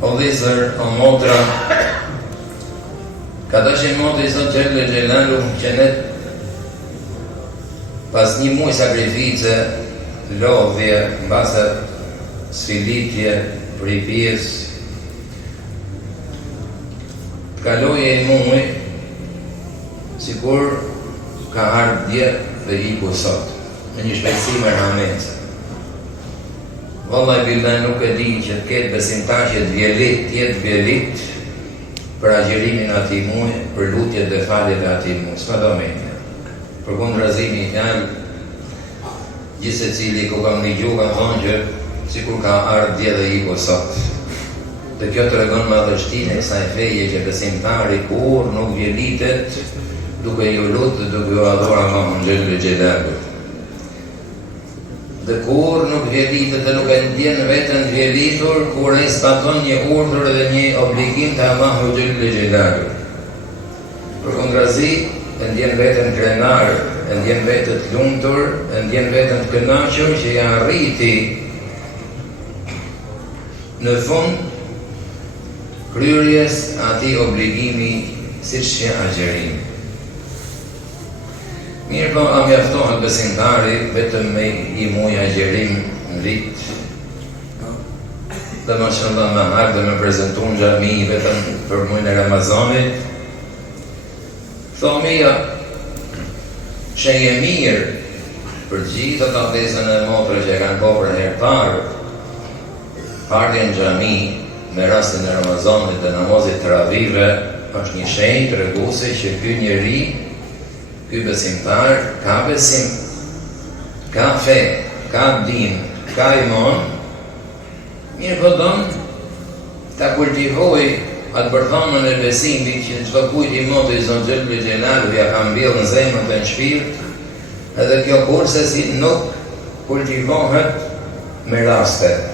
O vëllezër, o motra, ka dashur motri Zot Xhelel Xhelalu që ne pas një muaj sakrifice, lodhje, mbase sfilitje, pripjes, kaloje i muaj, sikur ka ardhur dje dhe iku sot, me një shpejtësi merhamete. Vallaj billah nuk e di që të ketë besimtar që tjetë vjelit për agjerimin ati muaj, për lutjet dhe faljet e ati muaj. S'ka do menja. Për kundrazimi i fjalë, gjithë se cili ku kam një gjuhë kam thonë që sikur ka ardhur dje dhe iku sot. Dhe kjo të regon madhështinë e kësaj feje që besimtari kur nuk vjelitet duke ju lutë dhe duke ju adhura Allahun Xhelel Xhelalu. Dhe kur nuk vjelitet dhe nuk e ndjen veten vjelitur kur ai zbaton një urdhër dhe një obligim të Allahut Xhelel Xhelalu. Përkundrazi, e ndjen veten krenar, e ndjen veten të lumtur, e ndjen veten të kënaqur që ja arriti në fund kryerjes atij obligimi siç që agjerimi. Mirë po, a mjaftohet besimtari vetëm me i muaj agjerim në vit? Dhe mashallah me ardhe me prezentu në xhami vetëm për muajin e Ramazanit. Thomia, që e mirë për gjithë të abdesën e motre që e kanë po për herë parë, ardhja në xhami me rastin e Ramazanit dhe namazit teravive është një shenjë treguese që ky njeri, ky besimtar, ka besim, ka fe, ka din, ka iman, mirë po don ta kultivoj atë bërthamën e besimit që çdo kujt i moti Zot Xhelel Xhelalu ja ka mbjellë në zemrën dhe në shpirt, edhe kjo kurse si nuk kultivohet me raste.